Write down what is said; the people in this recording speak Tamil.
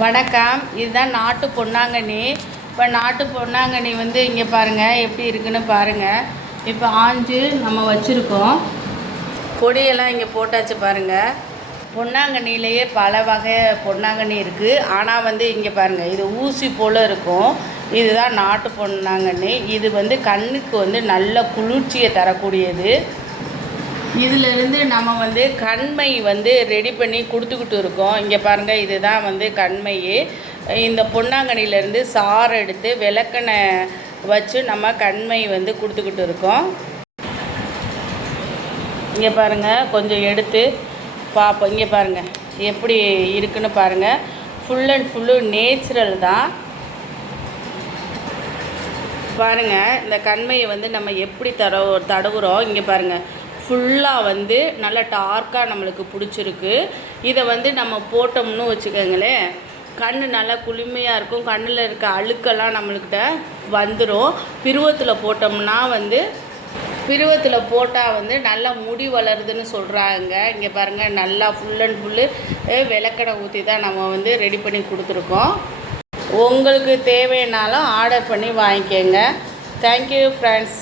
வணக்கம். இதுதான் நாட்டு பொன்னாங்கண்ணி. இப்போ நாட்டு பொன்னாங்கண்ணி வந்து இங்கே பாருங்கள் எப்படி இருக்குன்னு பாருங்கள். இப்போ ஆஞ்சு நம்ம வச்சுருக்கோம். பொடியெல்லாம் இங்கே போட்டாச்சு பாருங்கள். பொன்னாங்கண்ணிலேயே பல வகை பொன்னாங்கண்ணி இருக்குது. ஆனால் வந்து இங்கே பாருங்கள், இது ஊசி போல் இருக்கும். இதுதான் நாட்டு பொன்னாங்கண்ணி. இது வந்து கண்ணுக்கு வந்து நல்ல குளிர்ச்சியை தரக்கூடியது. இதிலிருந்து நம்ம வந்து கண்மை வந்து ரெடி பண்ணி கொடுத்துக்கிட்டு இருக்கோம். இங்கே பாருங்கள், இதுதான் வந்து கண்மை. இந்த பொன்னாங்கண்ணிலேருந்து சாறு எடுத்து விளக்கெண்ணெய் வச்சு நம்ம கண்மை வந்து கொடுத்துக்கிட்டு இருக்கோம். இங்கே பாருங்கள், கொஞ்சம் எடுத்து பார்ப்போம். இங்கே பாருங்கள் எப்படி இருக்குன்னு பாருங்கள். ஃபுல் அண்ட் ஃபுல்லு நேச்சுரல் தான். பாருங்கள், இந்த கண்மையை வந்து நம்ம எப்படி தடவுறோம். இங்கே பாருங்கள், ஃபுல்லாக வந்து நல்லா டார்க்காக நம்மளுக்கு பிடிச்சிருக்கு. இதை வந்து நம்ம போட்டோம்னு வச்சுக்கோங்களேன், கண் நல்லா குளுமையாக இருக்கும். கண்ணில் இருக்க அழுக்கெல்லாம் நம்மளுக்கிட்ட வந்துடும். பிருவத்தில் போட்டோம்னா வந்து பிருவத்தில் போட்டால் வந்து நல்லா முடி வளருதுன்னு சொல்கிறாங்க. இங்கே பாருங்கள், நல்லா ஃபுல் அண்ட் ஃபுல்லு விளக்கெண்ணெய் ஊற்றி தான் நம்ம வந்து ரெடி பண்ணி கொடுத்துருக்கோம். உங்களுக்கு தேவைன்னாலும் ஆர்டர் பண்ணி வாங்கிக்கோங்க. Thank you friends.